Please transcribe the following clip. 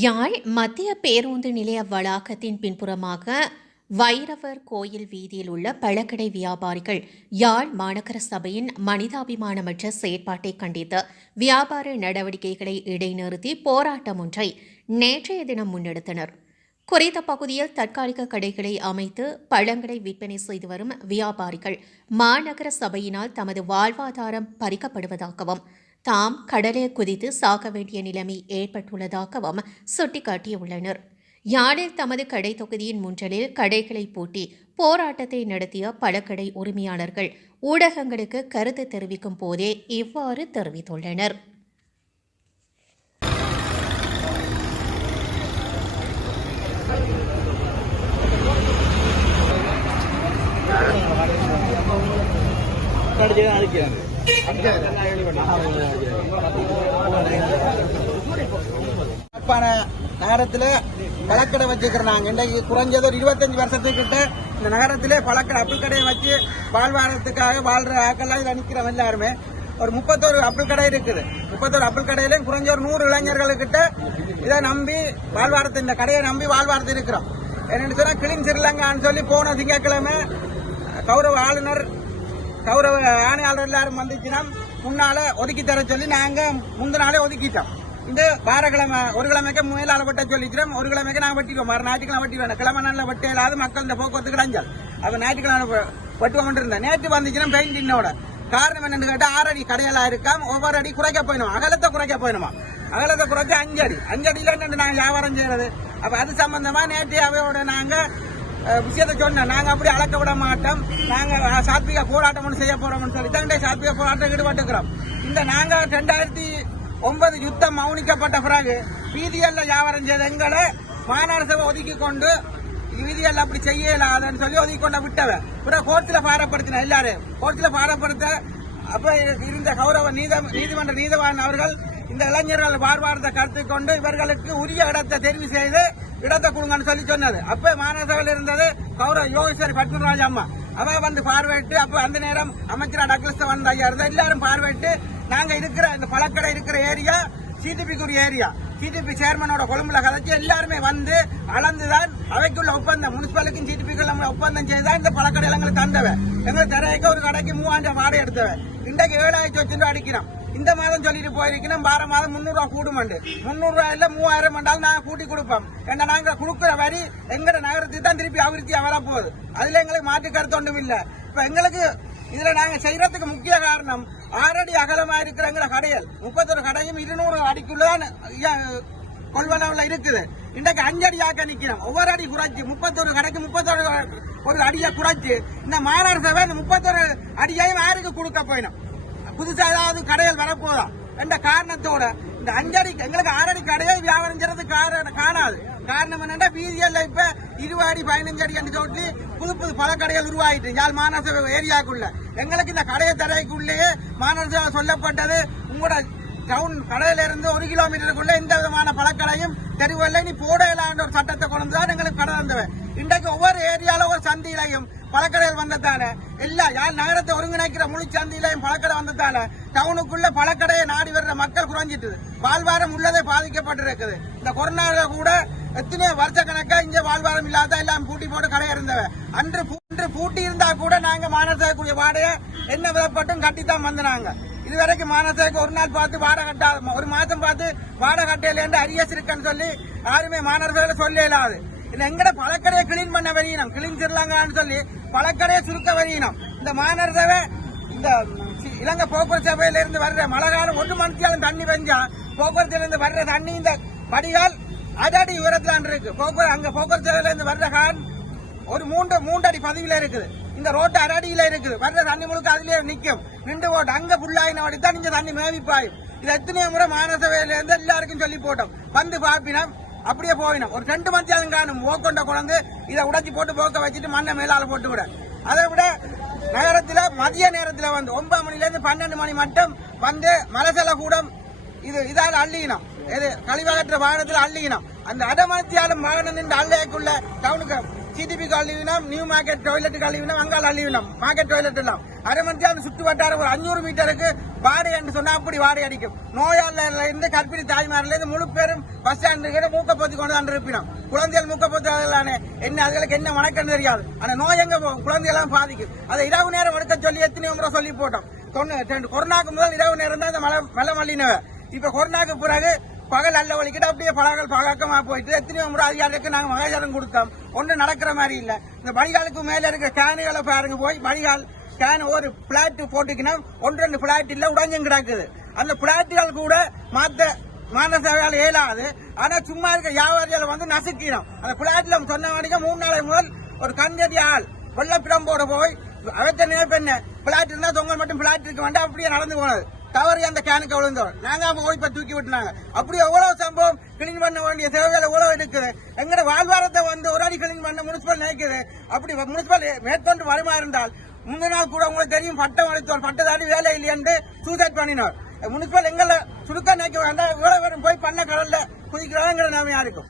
யாழ் மத்திய பேருந்து நிலைய வளாகத்தின் பின்புறமாக வைரவர் கோயில் வீதியில் உள்ள பழக்கடை வியாபாரிகள் யாழ் மாநகர சபையின் மனிதாபிமானமற்ற செயற்பாட்டை கண்டித்து வியாபார நடவடிக்கைகளை இடைநிறுத்தி போராட்டம் ஒன்றை நேற்றைய தினம் முன்னெடுத்தனர். குறித்த பகுதியில் தற்காலிக கடைகளை அமைத்து பழங்களை விற்பனை செய்து வரும் வியாபாரிகள் மாநகர சபையினால் தமது வாழ்வாதாரம் பறிக்கப்படுவதாகவும் தாம் கடலே குதித்து சாக வேண்டிய நிலைமை ஏற்பட்டுள்ளதாகவும் சுட்டிக்காட்டியுள்ளனர். யாழில் தமது கடை தொகுதியின் முன்றலில் கடைகளை பூட்டி போராட்டத்தை நடத்திய பல கடை உரிமையாளர்கள் ஊடகங்களுக்கு கருத்து தெரிவிக்கும் போதே இவ்வாறு தெரிவித்துள்ளனர். கடைச்சி தான் நகரத்தில் பழக்கடை வச்சுக்கிறாங்க இன்றைக்கு குறைஞ்சது ஒரு இருபத்தஞ்சு வருஷத்துக்கிட்ட இந்த நகரத்திலே பழக்கடை அப்பிள் கடையை வச்சு வாழ்வாரத்துக்காக வாழ்ற ஆக்கெல்லாம் இதில் நிக்கிறோம் எல்லாருமே. ஒரு முப்பத்தோரு அப்பிள் கடை இருக்குது. முப்பத்தோரு அப்பிள் கடையில குறைஞ்ச ஒரு நூறு இளைஞர்களுக்கிட்ட இதை நம்பி வாழ்வாரத்து இந்த கடையை நம்பி வாழ்வாரத்து இருக்கிறோம். என்னென்னு சொன்னா கிளீன் சிறிலங்கான்னு சொல்லி போன திங்கட்கிழமை கௌரவ ஆளுநர் கௌரவ ஆணையாளர் எல்லாரும் வந்துச்சுன்னா முன்னால ஒதுக்கி தர சொல்லி நாங்க முந்தின நாளே ஒதுக்கிட்டோம். இந்த வாரக்கிழமை ஒரு கிழமைக்கு மேலால வெட்ட சொல்லிக்கிறோம். ஒரு கிழமைக்கு நாங்க வெட்டிடுவோம் மறு ஞாயிற்றுக்கிழமை வெட்டிடுவோம் கிழமை நாளில் வெட்ட இல்லாத மக்கள் இந்த போக்குவரத்து கிடைஞ்சால் அப்போ ஞாயிற்றுக்கிழமை வெ- வெட்டுவோம் இருந்தேன் நேற்று வந்துச்சுன்னா பெயிண்ட் இன்னோட காரணம் என்னன்னு கேட்டால் ஆறு அடி கடையெல்லாம் இருக்காம் ஒவ்வொரு அடி குறைக்க போயிடுமா அகலத்தை குறைக்க போயிடுமா அகலத்தை குறைச்சி அஞ்சடி அஞ்சடியில் என்னென்னு நாங்கள் வியாபாரம் செய்யறது? அப்போ அது சம்பந்தமாக நேற்று அவையோட நாங்கள் விஷயத்தை சொன்னேன் நாங்க அப்படி அளக்க விட மாட்டோம். நாங்க சாத்விக போராட்டம் செய்ய போறோம்னு சொல்லி தான் சாத்விக போராட்டம் ஈடுபட்டுக்கிறோம். இந்த நாங்க ரெண்டாயிரத்தி ஒன்பது யுத்தம் மௌனிக்கப்பட்ட பிறகு வீதியல்ல வியாபாரம் செய்த எங்களை மாநகர சபை ஒதுக்கி கொண்டு வீதியல்ல அப்படி செய்யலாதுன்னு சொல்லி ஒதுக்கி கொண்ட விட்டவன் பிறகு கோர்ட்டில் பாரப்படுத்தின எல்லாரும். கோர்ட்டில் பாரப்படுத்த அப்ப இருந்த கௌரவ நீத நீதிமன்ற நீதவான் அவர்கள் இந்த இளைஞர்கள் பார்வார்ந்த கருத்து கொண்டு இவர்களுக்கு உரிய இடத்தை தெரிவு செய்து இடத்தை கொடுங்கன்னு சொல்லி சொன்னது. அப்ப மாநகரில் இருந்தது கௌரவ யோகேஸ்வரி பத்மராஜ் அம்மா. அவ வந்து பார்வையிட்டு அப்ப அந்த நேரம் அமைச்சர் டக்லஸ் வந்த ஐயா இருந்தா எல்லாரும் பார்வையிட்டு நாங்க இருக்கிற இந்த பழக்கடை இருக்கிற ஏரியா சிடிபிக்குரிய ஏரியா. சிடிபி சேர்மனோட கொழும்புல கதைச்சு எல்லாருமே வந்து அளந்துதான் அவைக்குள்ள ஒப்பந்தம் முனிசிபாலிட்டிக்கும் சிடிபிக்குள்ள ஒப்பந்தம் செய்துதான் இந்த பழக்கடை எங்களுக்கு தந்தவன் எங்களுக்கு தரைக்கு ஒரு கடைக்கு மூவாயிரம் வாடகை எடுத்தவன் இன்றைக்கு ஏழாயிரத்தி வச்சு அடிக்கிறோம். இந்த மாதம் சொல்லிட்டு போயிருக்கணும் வார மாதம் முந்நூறு ரூபா கூடுமண்டு முந்நூறு இல்ல மூவாயிரம் மண்டாலும் நாங்க கூட்டி கொடுப்போம். ஏன்னா நாங்க கொடுக்குற வரி எங்கட நகரத்துக்கு தான் திருப்பி அபிவிருத்தியா வரப்போகுது. அதுல எங்களுக்கு மாற்று கருத்து ஒன்றும் இல்ல. இப்ப எங்களுக்கு இதுல நாங்க செய்யறதுக்கு முக்கிய காரணம் ஆறடி அகலமா இருக்கிற கடையல் முப்பத்தொரு கடையும் இருநூறு அடிக்குள்ளதான் கொள்வனவுல இருக்குது. இன்றைக்கு அஞ்சடி ஆக்க நிக்கிறோம். ஒவ்வொரு அடி குறைச்சு முப்பத்தொரு கடைக்கு முப்பத்தொரு ஒரு அடியை குறைச்சு இந்த மாநகர சபை இந்த முப்பத்தொரு அடியையும் யாருக்கு கொடுக்க போயிடும் புதுசா ஏதாவது கடைகள் வரப்போதா? என்ற காரணத்தோட? இந்த அஞ்சடி எங்களுக்கு ஆறடி கடையை வியாபாரம் செய்யறது காரணம் காணாது. காரணம் என்னன்னா வீதியில் இப்ப இருபது அடி பதினஞ்சு அடி என்று சொல்லி புது புது பல கடைகள் உருவாயிட்டு யாழ் மாநகர ஏரியாக்குள்ள. எங்களுக்கு இந்த கடையை தடைக்குள்ளேயே மாநகர சொல்லப்பட்டது. உங்களோட டவுன் கடையில இருந்து ஒரு கிலோமீட்டருக்குள்ள எந்த விதமான பழக்கடையும் தெருவில் நீ போடலான்ற ஒரு சட்டத்தை கொண்டு தான் எங்களுக்கு கடை இருந்தவன் இன்றைக்கு ஒவ்வொரு ஏரியாவில் ஒரு சந்தையிலையும் பழக்கடைகள் வந்ததானே இல்ல யார் நகரத்தை ஒருங்கிணைக்கிற முழு சந்தியிலையும் பழக்கடை வந்ததானே டவுனுக்குள்ள பழக்கடையை நாடி வர்ற மக்கள் குறைஞ்சிட்டு வாழ்வாரம் உள்ளதே பாதிக்கப்பட்டிருக்குது. இந்த கொரோனால கூட எத்தனை வருஷ கணக்கா இங்க வாழ்வாரம் இல்லாத எல்லாம் பூட்டி போட்டு கடை இருந்தவ அன்று பூ- அன்று பூட்டி இருந்தா கூட நாங்க மாநகரக்கூடிய வாடகை என்ன விதப்பட்டும் கட்டித்தான் வந்தாங்க இதுவரைக்கும் மாநகரத்துக்கு ஒரு நாள் பார்த்து வாடகை கட்டாத ஒரு மாதம் பார்த்து வாடகை கட்டையில அரியஸ் இருக்குன்னு சொல்லி யாருமே மாநகரத்துல சொல்ல இயலாது இது எங்கட பழக்கடையை கிளீன் பண்ண வரையினம் கிளீன் சிறலாங்கன்னு சொல்லி பழக்கடையை சுருக்க வரையினம் இந்த மாநகரசபை இந்த இலங்கை போக்குவரத்து சபையில இருந்து வர்ற மழை காலம் ஒன்று மணித்தாலும் தண்ணி பெஞ்சா போக்குவரத்துல இருந்து வர்ற தண்ணி இந்த படிகால் அடி உயரத்துல இருக்கு. போக்குவரத்து அங்க போக்குவரத்து சபையில இருந்து வர்ற கான் ஒரு மூன்று மூன்று அடி பதிவில இருக்குது. இந்த ரோட்டு அரடியில இருக்குது. வர்ற தண்ணி முழுக்க அதுலயே நிக்கும். நின்று போட்டு அங்க புல்லாயின வடி தான் இங்க தண்ணி மேவிப்பாயும். இது எத்தனையோ முறை மாநகரசபையில இருந்து எல்லாருக்கும் சொல்லி போட்டோம். வந்து பாப்பினா அப்படியே போயினோம் ஒரு ரெண்டு மத்தியாலும் காணும் ஓக்கொண்ட குழந்து இதை உடைச்சி போட்டு போக்க வச்சுட்டு மண்ணை மேலால போட்டு விட அதை விட நகரத்தில் மதிய நேரத்தில் வந்து ஒன்பது மணிலேருந்து பன்னெண்டு மணி மட்டும் வந்து மலசல கூடம் இது இதால் அள்ளிக்கணும். இது கழிவகற்ற வாகனத்தில் அள்ளிக்கணும். அந்த அடமத்தியாலும் வாகனம் நின்று அள்ளைக்குள்ள டவுனுக்கு சிடிபிக்கு கழிவினம் நியூ மார்க்கெட் டாய்லெட்டுக்கு அழிவினம் அங்கால் அழிவினம் மார்க்கெட் டாய்லெட் எல்லாம். அரை மணி அந்த சுற்று வட்டாரம் ஒரு அஞ்சூறு மீட்டருக்கு வாடகை என்று சொன்னா அப்படி வாடகை அடிக்கும். நோயாளர்ல இருந்து கர்ப்பிணி தாய்மாரில இருந்து முழு பேரும் பஸ் ஸ்டாண்டு கிட்ட மூக்க பொத்தி கொண்டு வந்து இருப்பினோம் குழந்தைகள் மூக்க பொத்தானே என்ன அதுகளுக்கு என்ன வணக்கம் தெரியாது. ஆனா நோய் எங்க போகும்? குழந்தைகள் பாதிக்கும். அதை இரவு நேரம் எடுக்க சொல்லி எத்தனையோ முறை சொல்லி போட்டோம். கொரோனாக்கு முதல் இரவு நேரம் தான் இந்த மலை மலை மல்லினவ. இப்ப கொரோனாக்கு பிறகு பகல் அல்ல வலிக்கிட்டு அப்படியே பழகல் பழக்கமா போயிட்டு எத்தனையோ முறை அதிகாரிக்கு நாங்க மகாஜாரம் கொடுத்தோம். ஒன்றும் நடக்கிற மாதிரி இல்லை. இந்த வடிகாலுக்கு மேல இருக்கிற கேனுகளை பாருங்க போய். வடிகால் கேன் ஒரு பிளாட் போட்டுக்கினா ஒன்று ரெண்டு பிளாட் இல்ல உடஞ்சும் கிடக்குது. அந்த பிளாட்டுகள் கூட மாத்த மாநசபையால் இயலாது. ஆனா சும்மா இருக்க வியாபாரிகளை வந்து நசுக்கிடும். அந்த பிளாட்ல சொன்ன வரைக்கும் மூணு நாளை முதல் ஒரு கண்கதி ஆள் வெள்ளப்பிடம் போட போய் அவற்றை நினைப்பெண்ண பிளாட் இருந்தா தொங்கல் மட்டும் பிளாட் இருக்க வேண்டாம். அப்படியே நடந்து போனது. தவறி அந்த கேனுக்கு விழுந்தோம் நாங்க அவங்க போய் தூக்கி விட்டுனாங்க. அப்படி எவ்வளவு சம்பவம் கிளீன் பண்ண வேண்டிய தேவைகள் எவ்வளவு இருக்குது? எங்கட வாழ்வாரத்தை வந்து ஒரு அடி கிளீன் பண்ண முனிசிபல் நினைக்குது. அப்படி முனிசிபல் மேற்கொண்டு வருமா இருந்தால் முந்தின நாள் கூட உங்களுக்கு தெரியும் பட்டம் அளித்தோர் பட்டதாரி வேலை இல்லையென்று சூசைட் பண்ணினார். முனிசிபல் எங்களை சுருக்க நினைக்க வேண்டாம். இவ்வளவு பேரும் போய் பண்ண கடல்ல குதிக்கிறாங்கிற நாம யாருக்கும்?